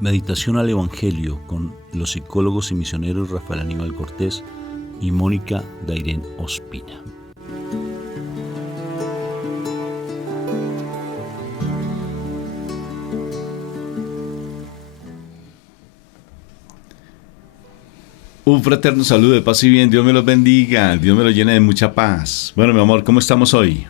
Meditación al Evangelio con los psicólogos y misioneros Rafael Aníbal Cortés y Mónica Dairén Ospina. Un fraterno saludo de paz y bien. Dios me los bendiga. Dios me los llene de mucha paz. Bueno, mi amor, ¿cómo estamos hoy?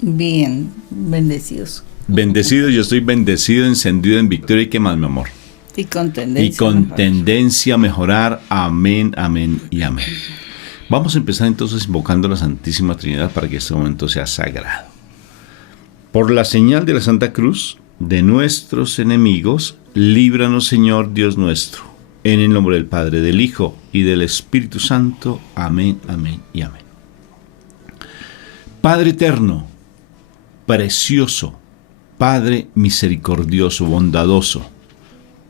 Bien, bendecidos. Bendecido, yo estoy bendecido, encendido en victoria. ¿Y qué más, mi amor? Y con tendencia. Y con tendencia a mejorar. Amén, amén y amén. Vamos a empezar entonces invocando a la Santísima Trinidad para que este momento sea sagrado. Por la señal de la Santa Cruz de nuestros enemigos, líbranos, Señor Dios nuestro. En el nombre del Padre, del Hijo y del Espíritu Santo. Amén, amén y amén. Padre eterno, precioso, Padre misericordioso, bondadoso,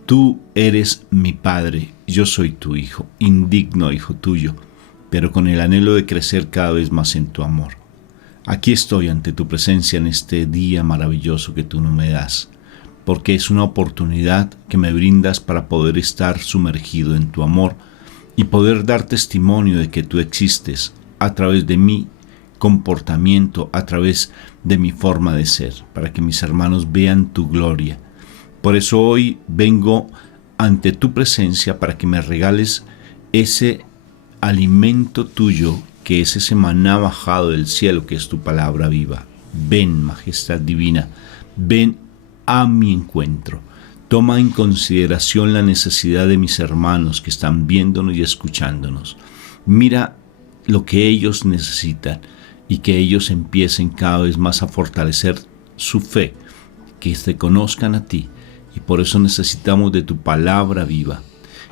tú eres mi Padre, yo soy tu Hijo, indigno Hijo tuyo, pero con el anhelo de crecer cada vez más en tu amor. Aquí estoy ante tu presencia en este día maravilloso que tú no me das, porque es una oportunidad que me brindas para poder estar sumergido en tu amor y poder dar testimonio de que tú existes a través de mi comportamiento, a través de mi forma de ser, para que mis hermanos vean tu gloria. Por eso hoy vengo ante tu presencia para que me regales ese alimento tuyo, que es ese maná bajado del cielo, que es tu palabra viva. Ven, majestad divina, ven a mi encuentro. Toma en consideración la necesidad de mis hermanos que están viéndonos y escuchándonos. Mira lo que ellos necesitan y que ellos empiecen cada vez más a fortalecer su fe, que te conozcan a ti, y por eso necesitamos de tu palabra viva.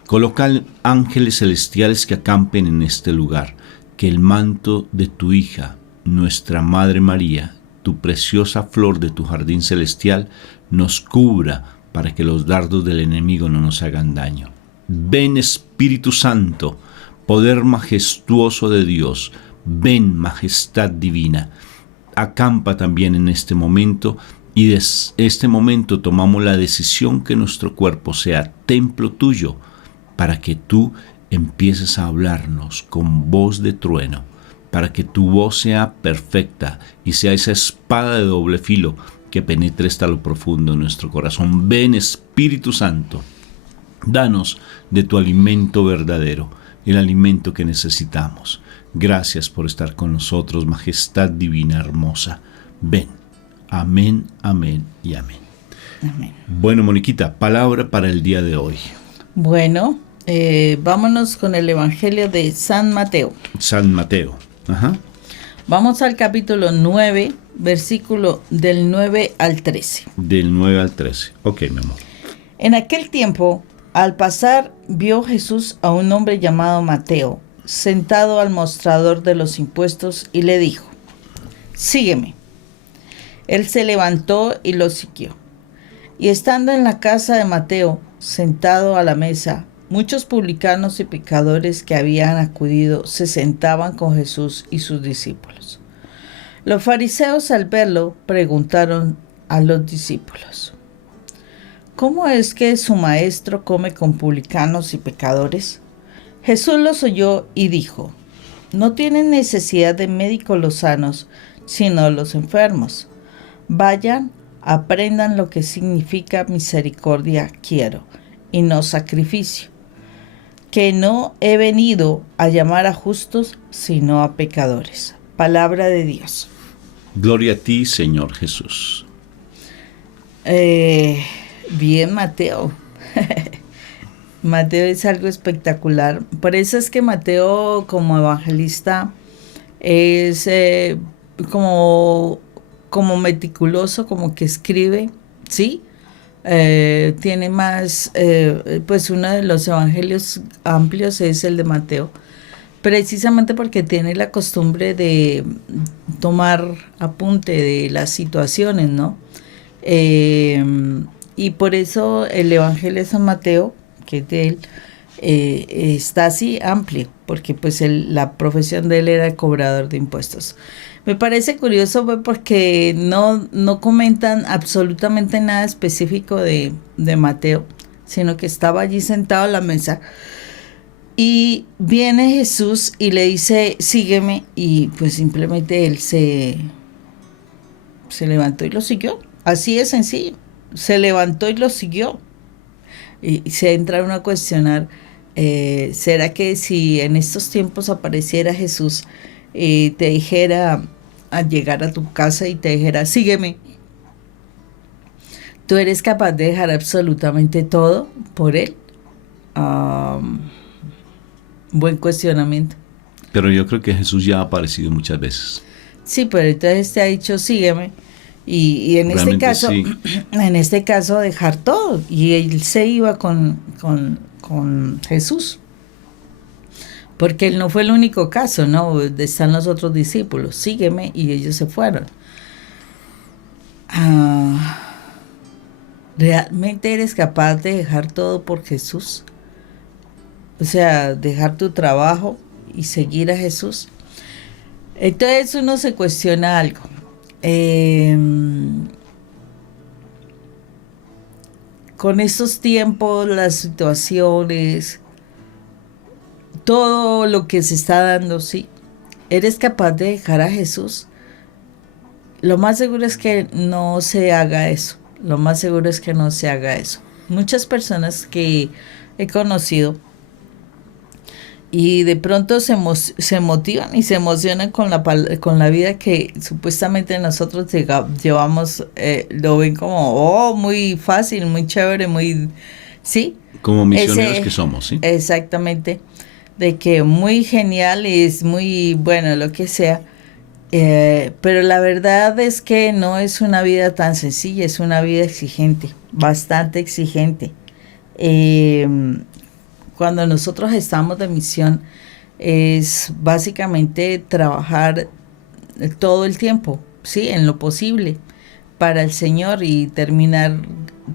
Coloca ángeles celestiales que acampen en este lugar, que el manto de tu hija, nuestra Madre María, tu preciosa flor de tu jardín celestial, nos cubra para que los dardos del enemigo no nos hagan daño. Ven, Espíritu Santo, poder majestuoso de Dios, ven, majestad divina, acampa también en este momento, y desde este momento tomamos la decisión que nuestro cuerpo sea templo tuyo, para que tú empieces a hablarnos con voz de trueno, para que tu voz sea perfecta y sea esa espada de doble filo que penetre hasta lo profundo de nuestro corazón. Ven, Espíritu Santo, danos de tu alimento verdadero, el alimento que necesitamos. Gracias por estar con nosotros, majestad divina hermosa. Ven. Amén, amén y amén. Amén. Bueno, Moniquita, palabra para el día de hoy. Bueno, vámonos con el Evangelio de San Mateo. San Mateo. Ajá. Vamos al capítulo 9, versículo del 9 al 13. Del 9 al 13. Ok, mi amor. En aquel tiempo, al pasar, vio Jesús a un hombre llamado Mateo, sentado al mostrador de los impuestos, y le dijo: «Sígueme». Él se levantó y lo siguió. Y estando en la casa de Mateo, sentado a la mesa, muchos publicanos y pecadores que habían acudido se sentaban con Jesús y sus discípulos. Los fariseos, al verlo, preguntaron a los discípulos: «¿Cómo es que su maestro come con publicanos y pecadores?». Jesús los oyó y dijo: «No tienen necesidad de médicos los sanos, sino los enfermos. Vayan, aprendan lo que significa misericordia quiero, y no sacrificio, que no he venido a llamar a justos, sino a pecadores». Palabra de Dios. Gloria a ti, Señor Jesús. Bien, Mateo. Mateo es algo espectacular. Por eso es que Mateo, como evangelista, es como meticuloso, como que escribe, ¿sí? Tiene más, pues uno de los evangelios amplios es el de Mateo, precisamente porque tiene la costumbre de tomar apunte de las situaciones, ¿no? Y por eso el Evangelio de San Mateo, que es de él, está así amplio, porque pues la profesión de él era cobrador de impuestos. Me parece curioso pues, porque no comentan absolutamente nada específico de Mateo, sino que estaba allí sentado a la mesa y viene Jesús y le dice, sígueme, y pues simplemente él se levantó y lo siguió. Así de sencillo. Se levantó y lo siguió. Y se entra uno a cuestionar, ¿será que si en estos tiempos apareciera Jesús y te dijera a llegar a tu casa y te dijera, sígueme, tú eres capaz de dejar absolutamente todo por él? Buen cuestionamiento. Pero yo creo que Jesús ya ha aparecido muchas veces. Sí, pero entonces te ha dicho, sígueme. Y en este Realmente caso, sí. en este caso, dejar todo. Y él se iba con Jesús. Porque él no fue el único caso, ¿no? Están los otros discípulos, sígueme, y ellos se fueron. ¿Realmente eres capaz de dejar todo por Jesús? O sea, dejar tu trabajo y seguir a Jesús. Entonces uno se cuestiona algo. Con estos tiempos, las situaciones, todo lo que se está dando, ¿sí? ¿Eres capaz de dejar a Jesús? Lo más seguro es que no se haga eso. Lo más seguro es que no se haga eso. Muchas personas que he conocido y de pronto se motivan y se emocionan con la vida que supuestamente nosotros llevamos, lo ven como, oh, muy fácil, muy chévere, muy, sí. Como misioneros que somos, ¿sí? Exactamente, de que muy genial es muy bueno, lo que sea, pero la verdad es que no es una vida tan sencilla, es una vida exigente, bastante exigente. Cuando nosotros estamos de misión es básicamente trabajar todo el tiempo, sí, en lo posible para el Señor y terminar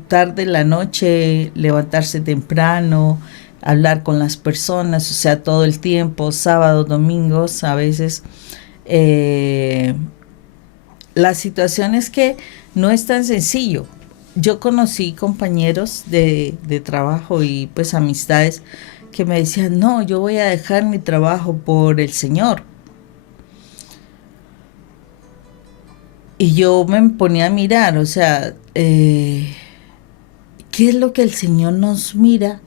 tarde en la noche, levantarse temprano, hablar con las personas, o sea, todo el tiempo, sábados, domingos, a veces. La situación es que no es tan sencillo. Yo conocí compañeros de trabajo y pues amistades que me decían, no, yo voy a dejar mi trabajo por el Señor. Y yo me ponía a mirar, o sea, ¿qué es lo que el Señor nos mira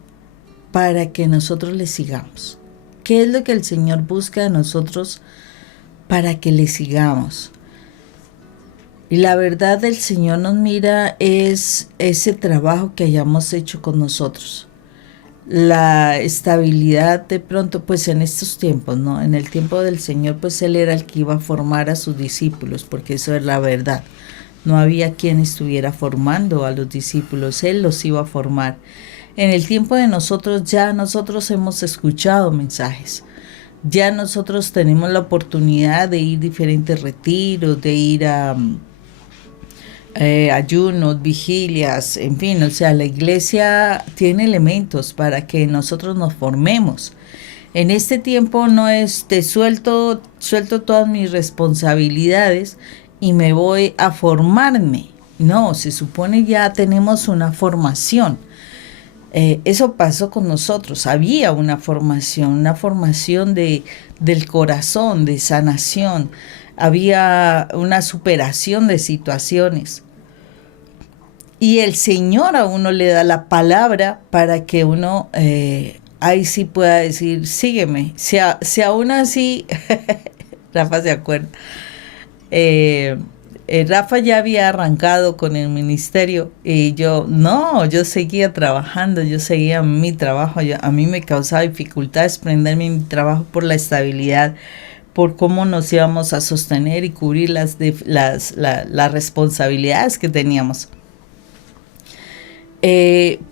para que nosotros le sigamos? ¿Qué es lo que el Señor busca de nosotros para que le sigamos? Y la verdad del Señor nos mira es ese trabajo que hayamos hecho con nosotros. La estabilidad de pronto, pues en estos tiempos, ¿no? En el tiempo del Señor, pues Él era el que iba a formar a sus discípulos, porque eso es la verdad. No había quien estuviera formando a los discípulos, Él los iba a formar. En el tiempo de nosotros, ya nosotros hemos escuchado mensajes. Ya nosotros tenemos la oportunidad de ir a diferentes retiros, de ir a ayunos, vigilias, en fin, o sea, la iglesia tiene elementos para que nosotros nos formemos. En este tiempo no es suelto todas mis responsabilidades y me voy a formarme. No, se supone ya tenemos una formación. Eso pasó con nosotros, había una formación del corazón, de sanación, había una superación de situaciones. Y el Señor a uno le da la palabra para que uno ahí sí pueda decir, sígueme. Si aún así, Rafa se acuerda, Rafa ya había arrancado con el ministerio y yo seguía trabajando, yo seguía mi trabajo. A mí me causaba dificultad desprenderme de mi trabajo por la estabilidad, por cómo nos íbamos a sostener y cubrir las responsabilidades que teníamos.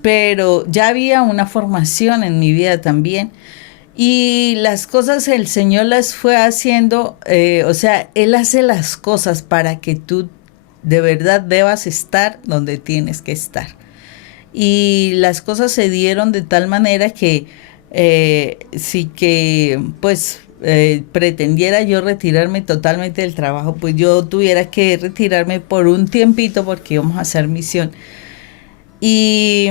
Pero ya había una formación en mi vida también. Y las cosas el Señor las fue haciendo, o sea, Él hace las cosas para que tú de verdad debas estar donde tienes que estar. Y las cosas se dieron de tal manera que sí que pues pretendiera yo retirarme totalmente del trabajo, pues yo tuviera que retirarme por un tiempito porque íbamos a hacer misión. Y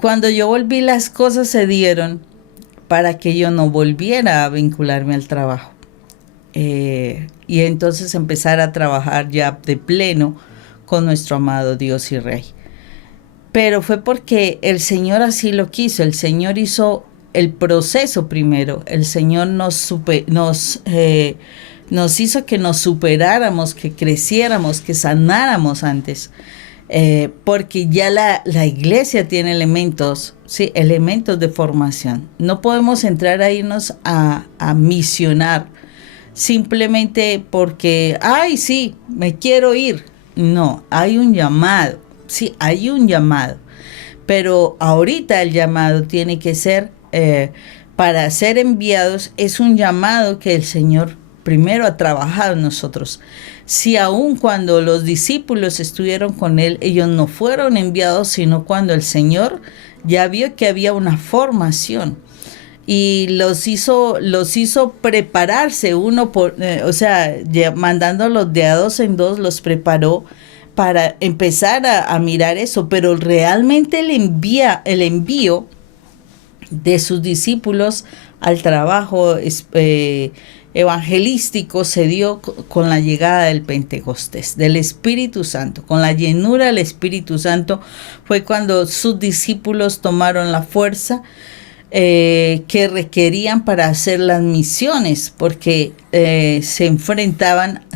cuando yo volví, las cosas se dieron para que yo no volviera a vincularme al trabajo. Y entonces empezar a trabajar ya de pleno con nuestro amado Dios y Rey. Pero fue porque el Señor así lo quiso. El Señor hizo el proceso primero. El Señor nos hizo que nos superáramos, que creciéramos, que sanáramos antes. Porque ya la iglesia tiene elementos, ¿sí? Elementos de formación. No podemos entrar a irnos a misionar simplemente porque, ay, sí, me quiero ir. No, hay un llamado, sí, hay un llamado. Pero ahorita el llamado tiene que ser, para ser enviados, es un llamado que el Señor primero ha trabajado en nosotros. Si aun cuando los discípulos estuvieron con Él, ellos no fueron enviados, sino cuando el Señor ya vio que había una formación. Y los hizo prepararse uno por, mandándolos de a dos en dos, los preparó para empezar a mirar eso. Pero realmente el envío de sus discípulos al trabajo evangelístico se dio con la llegada del Pentecostés, del Espíritu Santo. Con la llenura del Espíritu Santo fue cuando sus discípulos tomaron la fuerza que requerían para hacer las misiones, porque se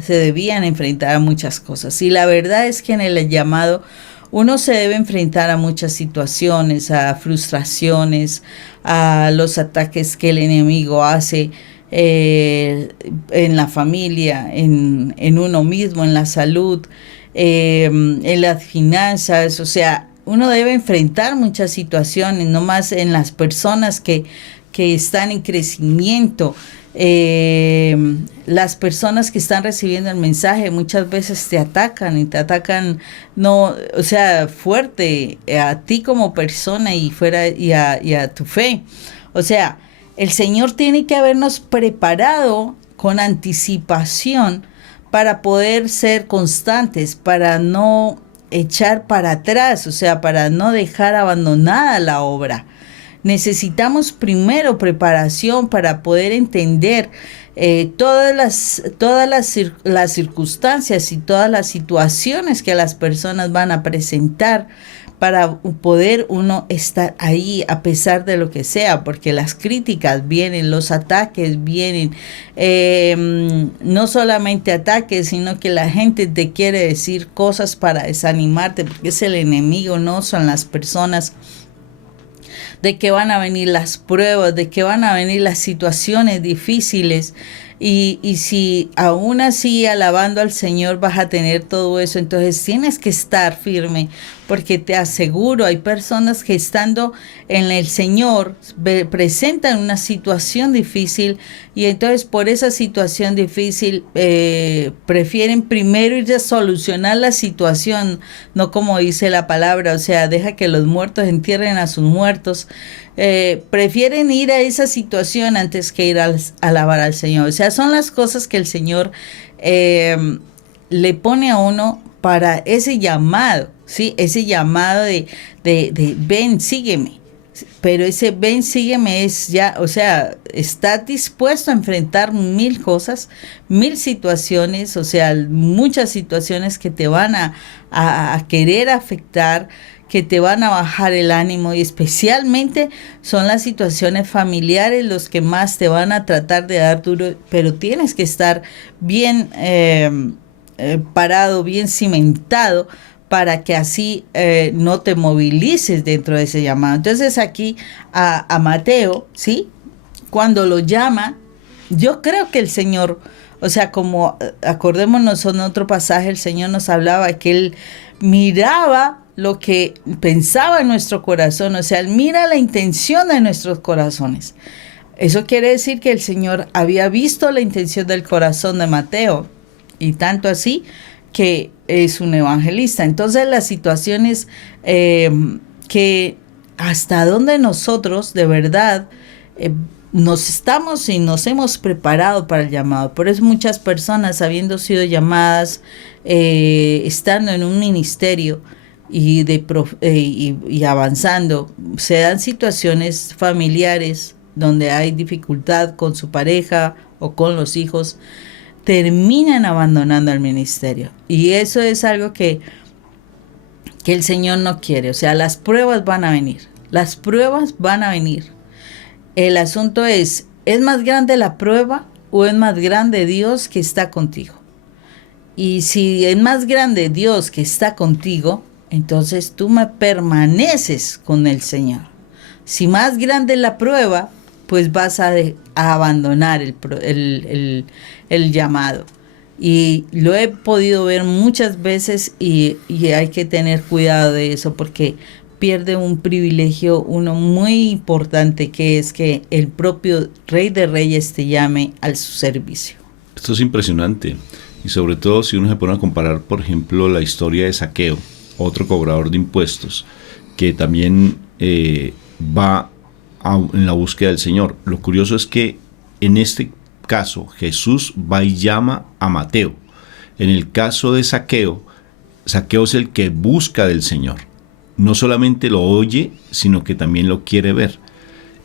debían enfrentar a muchas cosas. Y la verdad es que en el llamado uno se debe enfrentar a muchas situaciones, a frustraciones, a los ataques que el enemigo hace en la familia, en uno mismo, en la salud, en las finanzas. O sea, uno debe enfrentar muchas situaciones, no más en las personas que están en crecimiento. Las personas que están recibiendo el mensaje muchas veces te atacan, y te atacan, no, o sea, fuerte a ti como persona y a tu fe. O sea, el Señor tiene que habernos preparado con anticipación para poder ser constantes, para no echar para atrás, o sea, para no dejar abandonada la obra. Necesitamos primero preparación para poder entender todas las circunstancias y todas las situaciones que las personas van a presentar, para poder uno estar ahí a pesar de lo que sea, porque las críticas vienen, los ataques vienen, no solamente ataques, sino que la gente te quiere decir cosas para desanimarte, porque es el enemigo, no son las personas. De que van a venir las pruebas, de que van a venir las situaciones difíciles. Y si aún así alabando al Señor vas a tener todo eso, entonces tienes que estar firme, porque te aseguro, hay personas que estando en el Señor presentan una situación difícil, y entonces por esa situación difícil prefieren primero ir a solucionar la situación, no como dice la palabra, o sea, deja que los muertos entierren a sus muertos. Prefieren ir a esa situación antes que ir a alabar al Señor. O sea, son las cosas que el Señor le pone a uno para ese llamado, ¿sí? Ese llamado de ven, sígueme. Pero ese ven, sígueme es ya, o sea, estás dispuesto a enfrentar 1000 cosas, 1000 situaciones, o sea, muchas situaciones que te van a querer afectar, que te van a bajar el ánimo, y especialmente son las situaciones familiares los que más te van a tratar de dar duro, pero tienes que estar bien parado, bien cimentado, para que así no te movilices dentro de ese llamado. Entonces aquí a Mateo, ¿sí? Cuando lo llama, yo creo que el Señor, o sea, como acordémonos en otro pasaje, el Señor nos hablaba que Él miraba lo que pensaba en nuestro corazón, o sea, Él mira la intención de nuestros corazones. Eso quiere decir que el Señor había visto la intención del corazón de Mateo, y tanto así que es un evangelista. Entonces las situaciones que hasta dónde nosotros de verdad nos hemos preparado para el llamado. Por eso muchas personas, habiendo sido llamadas, estando en un ministerio y avanzando, se dan situaciones familiares donde hay dificultad con su pareja o con los hijos, terminan abandonando el ministerio. Y eso es algo que el Señor no quiere. O sea, las pruebas van a venir. Las pruebas van a venir. El asunto ¿es más grande la prueba o es más grande Dios que está contigo? Y si es más grande Dios que está contigo, entonces tú permaneces con el Señor. Si más grande es la prueba, pues vas a abandonar el llamado. Y lo he podido ver muchas veces y hay que tener cuidado de eso, porque pierde un privilegio, uno muy importante, que es que el propio Rey de Reyes te llame a su servicio. Esto es impresionante. Y sobre todo si uno se pone a comparar, por ejemplo, la historia de Zaqueo, otro cobrador de impuestos, que también va en la búsqueda del Señor. Lo curioso es que en este caso Jesús va y llama a Mateo. En el caso de Zaqueo, Zaqueo es el que busca del Señor. No solamente lo oye, sino que también lo quiere ver.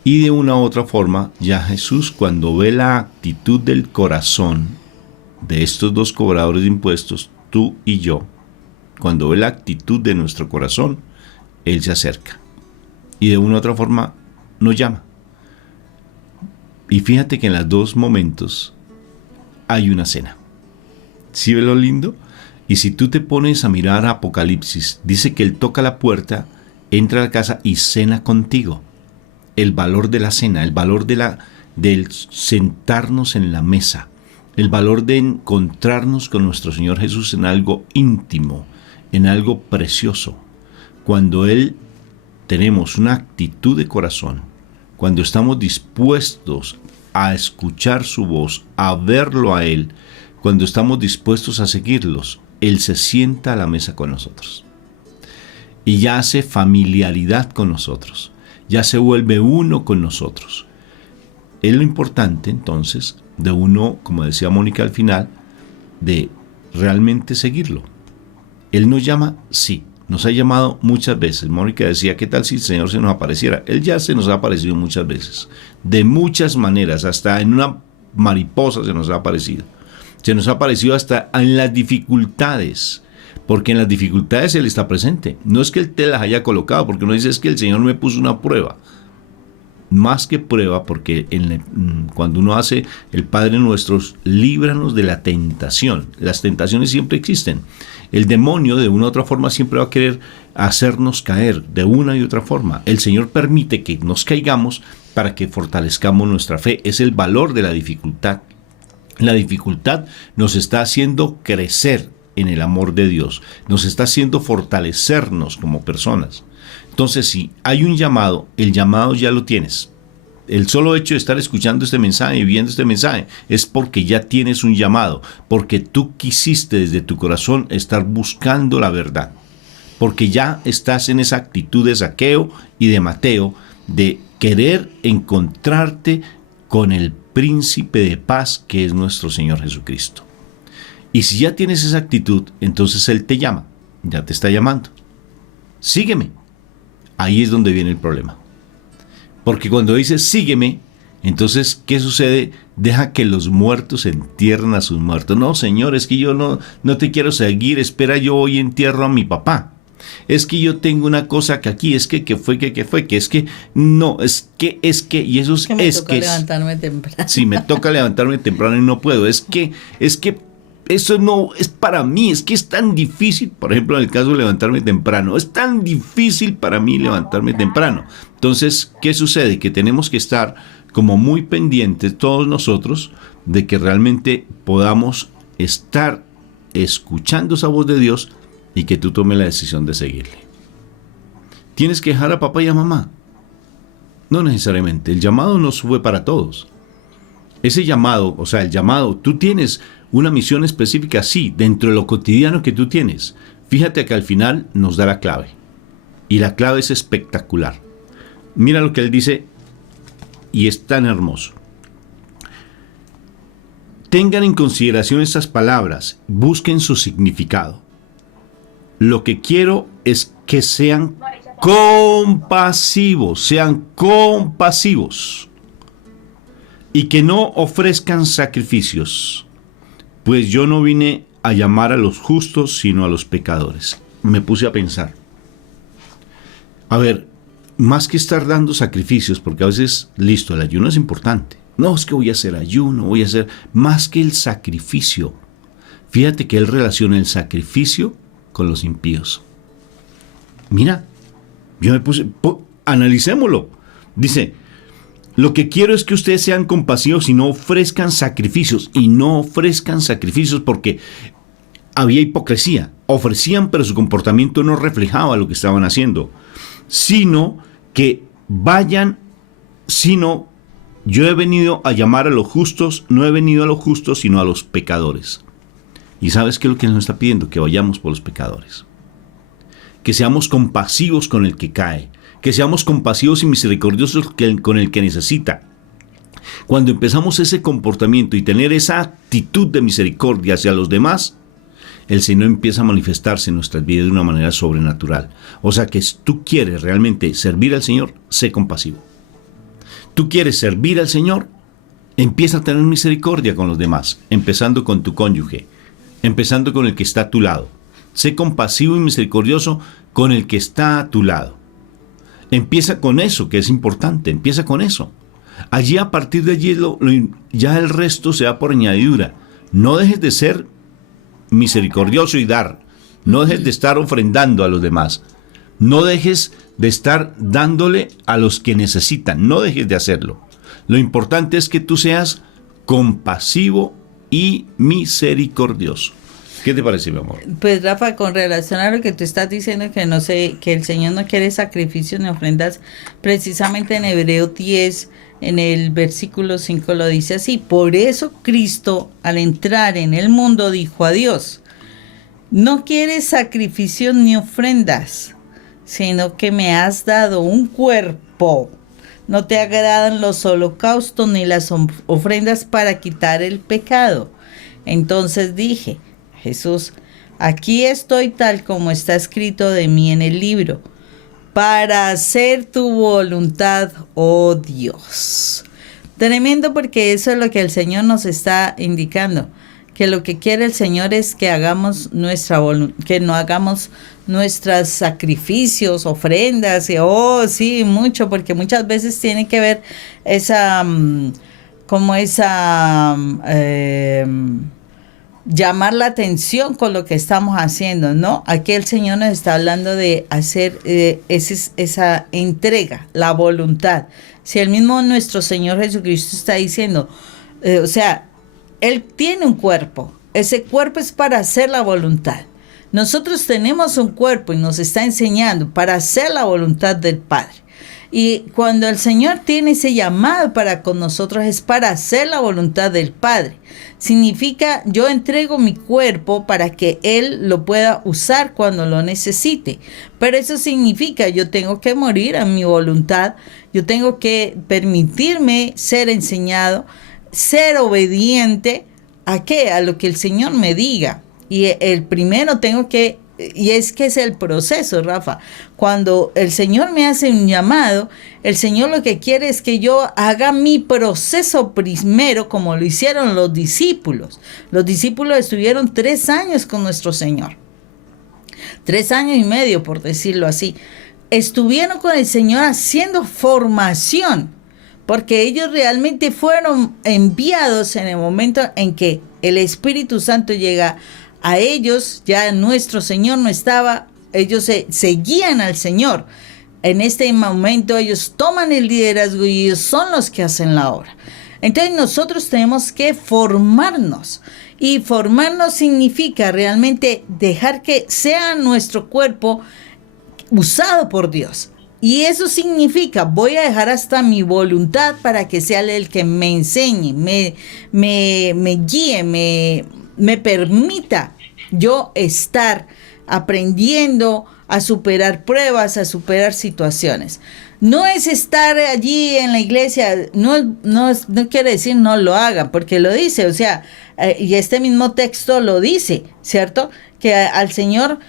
Y de una u otra forma, ya Jesús, cuando ve la actitud del corazón de estos dos cobradores de impuestos, tú y yo, cuando ve la actitud de nuestro corazón, Él se acerca. Y de una u otra forma, nos llama. Y fíjate que en los dos momentos hay una cena. ¿Sí ves lo lindo? Y si tú te pones a mirar a Apocalipsis, dice que Él toca la puerta, entra a la casa y cena contigo. El valor de la cena, el valor del sentarnos en la mesa, el valor de encontrarnos con nuestro Señor Jesús en algo íntimo, en algo precioso. Cuando tenemos una actitud de corazón, cuando estamos dispuestos a escuchar su voz, a verlo a Él, cuando estamos dispuestos a seguirlos, Él se sienta a la mesa con nosotros. Y ya hace familiaridad con nosotros. Ya se vuelve uno con nosotros. Es lo importante, entonces, de uno, como decía Mónica al final, de realmente seguirlo. Él nos llama, sí. Nos ha llamado muchas veces. Mónica decía, ¿qué tal si el Señor se nos apareciera? Él ya se nos ha aparecido muchas veces. De muchas maneras, hasta en una mariposa se nos ha aparecido. Se nos ha aparecido hasta en las dificultades, porque en las dificultades Él está presente. No es que Él te las haya colocado, porque uno dice es que el Señor me puso una prueba. Más que prueba, porque cuando uno hace el Padre Nuestro, líbranos de la tentación. Las tentaciones siempre existen. El demonio de una u otra forma siempre va a querer hacernos caer de una y otra forma. El Señor permite que nos caigamos para que fortalezcamos nuestra fe. Es el valor de la dificultad. La dificultad nos está haciendo crecer en el amor de Dios, nos está haciendo fortalecernos como personas. Entonces, si hay un llamado, el llamado ya lo tienes. El solo hecho de estar escuchando este mensaje y viendo este mensaje es porque ya tienes un llamado, porque tú quisiste desde tu corazón estar buscando la verdad, porque ya estás en esa actitud de Zaqueo y de Mateo de querer encontrarte con el príncipe de paz que es nuestro Señor Jesucristo. Y si ya tienes esa actitud, entonces Él te llama, ya te está llamando. Sígueme. Ahí es donde viene el problema. Porque cuando dices sígueme, entonces, ¿qué sucede? Deja que los muertos entierren a sus muertos. No, Señor, es que yo no te quiero seguir, espera, yo hoy entierro a mi papá. Es que yo tengo una cosa que aquí, es que fue, no, es que, y eso es que. Me toca levantarme temprano. Sí, me toca levantarme temprano y no puedo. Es que eso no es para mí, es que es tan difícil, por ejemplo, en el caso de levantarme temprano, es tan difícil para mí levantarme temprano. Entonces, ¿qué sucede? Que tenemos que estar como muy pendientes todos nosotros de que realmente podamos estar escuchando esa voz de Dios y que tú tomes la decisión de seguirle. ¿Tienes que dejar a papá y a mamá? No necesariamente, el llamado no fue para todos. Ese llamado, o sea, el llamado, tú tienes una misión específica, sí, dentro de lo cotidiano que tú tienes. Fíjate que al final nos da la clave. Y la clave es espectacular. Mira lo que él dice y es tan hermoso. Tengan en consideración estas palabras, busquen su significado. Lo que quiero es que sean compasivos y que no ofrezcan sacrificios, pues yo no vine a llamar a los justos, sino a los pecadores. Me puse a pensar, a ver, más que estar dando sacrificios, porque a veces, listo, el ayuno es importante. No, es que voy a hacer ayuno, voy a hacer más que el sacrificio. Fíjate que él relaciona el sacrificio con los impíos. Mira, yo me puse, analicémoslo. Dice, lo que quiero es que ustedes sean compasivos y no ofrezcan sacrificios. Y no ofrezcan sacrificios porque había hipocresía. Ofrecían, pero su comportamiento no reflejaba lo que estaban haciendo. Sino que vayan, yo he venido a llamar a los justos, no he venido a los justos, sino a los pecadores. ¿Y sabes qué es lo que nos está pidiendo? Que vayamos por los pecadores. Que seamos compasivos con el que cae. Que seamos compasivos y misericordiosos con el que necesita. Cuando empezamos ese comportamiento y tener esa actitud de misericordia hacia los demás, el Señor empieza a manifestarse en nuestras vidas de una manera sobrenatural. O sea que si tú quieres realmente servir al Señor, sé compasivo. Tú quieres servir al Señor, empieza a tener misericordia con los demás, empezando con tu cónyuge, empezando con el que está a tu lado. Sé compasivo y misericordioso con el que está a tu lado. Empieza con eso, que es importante, empieza con eso. Allí, a partir de allí, ya el resto se da por añadidura. No dejes de ser misericordioso y dar. No dejes de estar ofrendando a los demás. No dejes de estar dándole a los que necesitan. No dejes de hacerlo. Lo importante es que tú seas compasivo y misericordioso. ¿Qué te parece, mi amor? Pues Rafa, con relación a lo que tú estás diciendo, que no sé, que el Señor no quiere sacrificios ni ofrendas, precisamente en Hebreos 10, en el versículo 5 lo dice así: por eso Cristo, al entrar en el mundo, dijo a Dios: no quieres sacrificios ni ofrendas, sino que me has dado un cuerpo. No te agradan los holocaustos ni las ofrendas para quitar el pecado. Entonces dije: Jesús, aquí estoy tal como está escrito de mí en el libro, para hacer tu voluntad, oh Dios. Tremendo, porque eso es lo que el Señor nos está indicando, que lo que quiere el Señor es que hagamos nuestra voluntad, que no hagamos nuestros sacrificios, ofrendas, y sí, mucho, porque muchas veces tiene que ver esa, llamar la atención con lo que estamos haciendo, ¿no? Aquí el Señor nos está hablando de hacer esa entrega, la voluntad. Si el mismo nuestro Señor Jesucristo está diciendo, Él tiene un cuerpo, ese cuerpo es para hacer la voluntad. Nosotros tenemos un cuerpo y nos está enseñando para hacer la voluntad del Padre. Y cuando el Señor tiene ese llamado para con nosotros, es para hacer la voluntad del Padre. Significa, yo entrego mi cuerpo para que Él lo pueda usar cuando lo necesite. Pero eso significa, yo tengo que morir a mi voluntad, yo tengo que permitirme ser enseñado, ser obediente. ¿A qué? A lo que el Señor me diga. Y el primero tengo que, y es que es el proceso, Rafa. Cuando el Señor me hace un llamado, el Señor lo que quiere es que yo haga mi proceso primero, como lo hicieron los discípulos. Los discípulos estuvieron 3 años con nuestro Señor. 3 años y medio, por decirlo así. Estuvieron con el Señor haciendo formación, porque ellos realmente fueron enviados en el momento en que el Espíritu Santo llega a ellos. Ya nuestro Señor no estaba, ellos seguían al Señor. En este momento ellos toman el liderazgo y ellos son los que hacen la obra. Entonces nosotros tenemos que formarnos, y formarnos significa realmente dejar que sea nuestro cuerpo usado por Dios. Y eso significa, voy a dejar hasta mi voluntad para que sea el que me enseñe, me guíe, me permita yo estar aprendiendo a superar pruebas, a superar situaciones. No es estar allí en la iglesia, no quiere decir no lo hagan, porque lo dice, o sea, y este mismo texto lo dice, ¿cierto? Que al Señor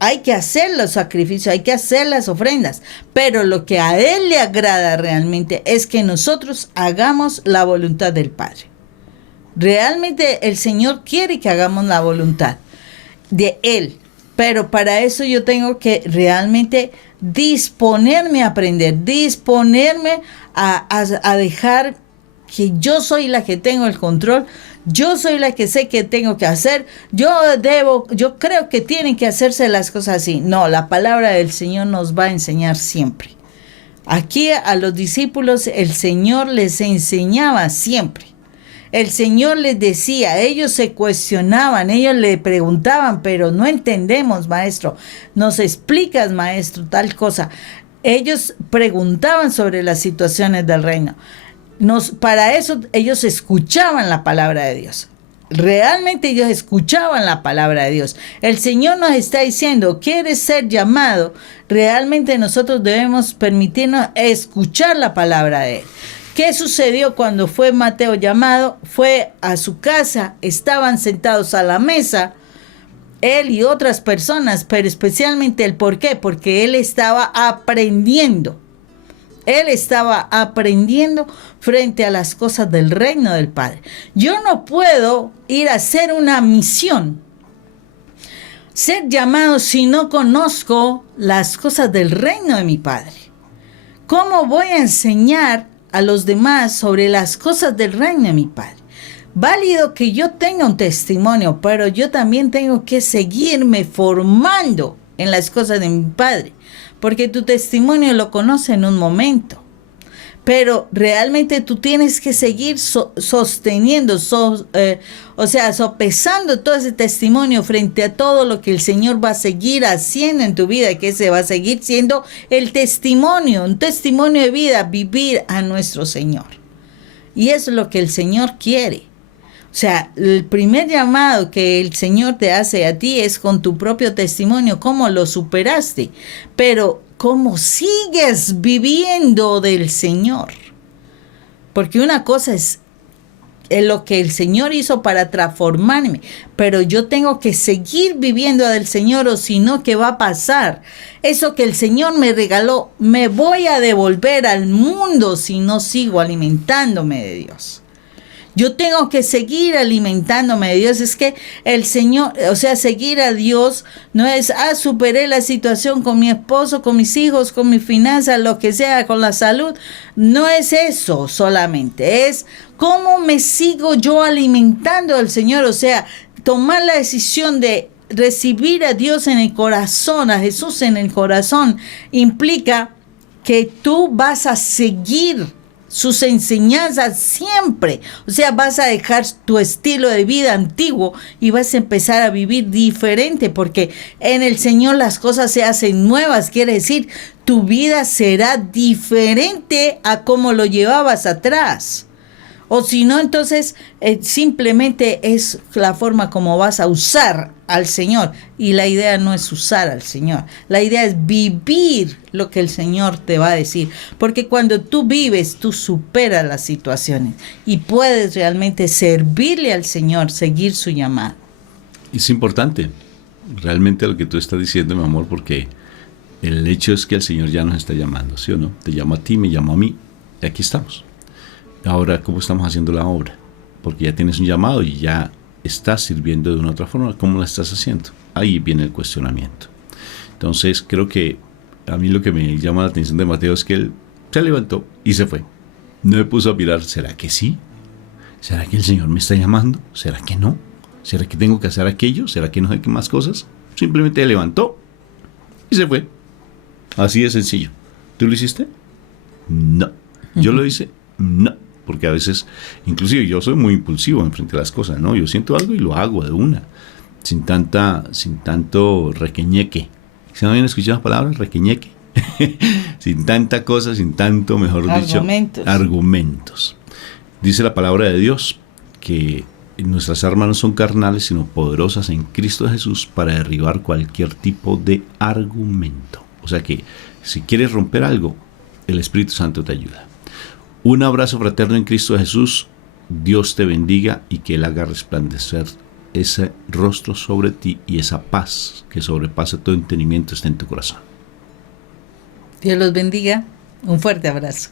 hay que hacer los sacrificios, hay que hacer las ofrendas, pero lo que a Él le agrada realmente es que nosotros hagamos la voluntad del Padre. Realmente el Señor quiere que hagamos la voluntad de Él, pero para eso yo tengo que realmente disponerme a aprender, disponerme a dejar que yo soy la que tengo el control, yo soy la que sé que tengo que hacer, yo creo que tienen que hacerse las cosas así. No, la palabra del Señor nos va a enseñar siempre. Aquí a los discípulos el Señor les enseñaba siempre. El Señor les decía, ellos se cuestionaban, ellos le preguntaban, pero no entendemos, maestro, nos explicas, maestro, tal cosa. Ellos preguntaban sobre las situaciones del reino. Para eso ellos escuchaban la palabra de Dios. Realmente ellos escuchaban la palabra de Dios. El Señor nos está diciendo, ¿quieres ser llamado? Realmente nosotros debemos permitirnos escuchar la palabra de Él. ¿Qué sucedió cuando fue Mateo llamado? Fue a su casa, estaban sentados a la mesa, él y otras personas, pero especialmente él. ¿Por qué? Porque él estaba aprendiendo. Él estaba aprendiendo frente a las cosas del reino del Padre. Yo no puedo ir a hacer una misión, ser llamado si no conozco las cosas del reino de mi Padre. ¿Cómo voy a enseñar a los demás sobre las cosas del reino de mi Padre? Válido que yo tenga un testimonio, pero yo también tengo que seguirme formando en las cosas de mi Padre, porque tu testimonio lo conoce en un momento, pero realmente tú tienes que seguir sosteniendo, sopesando todo ese testimonio frente a todo lo que el Señor va a seguir haciendo en tu vida, que ese va a seguir siendo el testimonio, un testimonio de vida, vivir a nuestro Señor. Y eso es lo que el Señor quiere. O sea, el primer llamado que el Señor te hace a ti es con tu propio testimonio, cómo lo superaste, pero cómo sigues viviendo del Señor. Porque una cosa es lo que el Señor hizo para transformarme, pero yo tengo que seguir viviendo del Señor, o si no, ¿qué va a pasar? Eso que el Señor me regaló, me voy a devolver al mundo si no sigo alimentándome de Dios. Yo tengo que seguir alimentándome de Dios. Es que el Señor, o sea, seguir a Dios no es, superé la situación con mi esposo, con mis hijos, con mis finanzas, lo que sea, con la salud. No es eso solamente, es cómo me sigo yo alimentando del Señor. O sea, tomar la decisión de recibir a Dios en el corazón, a Jesús en el corazón, implica que tú vas a seguir sus enseñanzas siempre. O sea, vas a dejar tu estilo de vida antiguo y vas a empezar a vivir diferente, porque en el Señor las cosas se hacen nuevas. Quiere decir, tu vida será diferente a como lo llevabas atrás. O si no, entonces simplemente es la forma como vas a usar al Señor. Y la idea no es usar al Señor. La idea es vivir lo que el Señor te va a decir. Porque cuando tú vives, tú superas las situaciones. Y puedes realmente servirle al Señor, seguir su llamado. Es importante realmente lo que tú estás diciendo, mi amor, porque el hecho es que el Señor ya nos está llamando, ¿sí o no? Te llamo a ti, me llamo a mí. Y aquí estamos. Ahora, ¿cómo estamos haciendo la obra? Porque ya tienes un llamado y ya estás sirviendo de una otra forma. ¿Cómo la estás haciendo? Ahí viene el cuestionamiento. Entonces, creo que a mí lo que me llama la atención de Mateo es que él se levantó y se fue. No me puso a mirar, ¿será que sí? ¿Será que el Señor me está llamando? ¿Será que no? ¿Será que tengo que hacer aquello? ¿Será que no sé qué más cosas? Simplemente levantó y se fue. Así de sencillo. ¿Tú lo hiciste? No. ¿Yo lo hice? No. Porque a veces, inclusive yo soy muy impulsivo en frente a las cosas, ¿no? Yo siento algo y lo hago de una, sin tanto requeñeque. ¿Se no habían escuchado las palabras? Requeñeque. Sin tanta cosa, sin tanto, mejor dicho, argumentos. Dice la palabra de Dios que nuestras armas no son carnales, sino poderosas en Cristo Jesús para derribar cualquier tipo de argumento. O sea que si quieres romper algo, el Espíritu Santo te ayuda. Un abrazo fraterno en Cristo Jesús. Dios te bendiga y que Él haga resplandecer ese rostro sobre ti y esa paz que sobrepasa todo entendimiento esté en tu corazón. Dios los bendiga. Un fuerte abrazo.